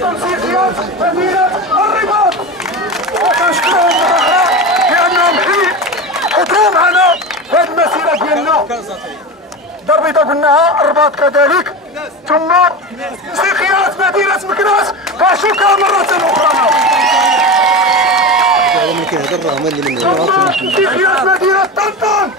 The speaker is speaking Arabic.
تنسيقيات مدينة الرباط، وكنشكرهم مرة لأنهم حضروا معنا في هذه المسيرة ديالنا. دار البيضاء قلناها، الرباط كذلك، ثم تنسيقيات مدينة مكناس، فشكرا مرة أخرى. ثم تنسيقيات مدينة طنطا.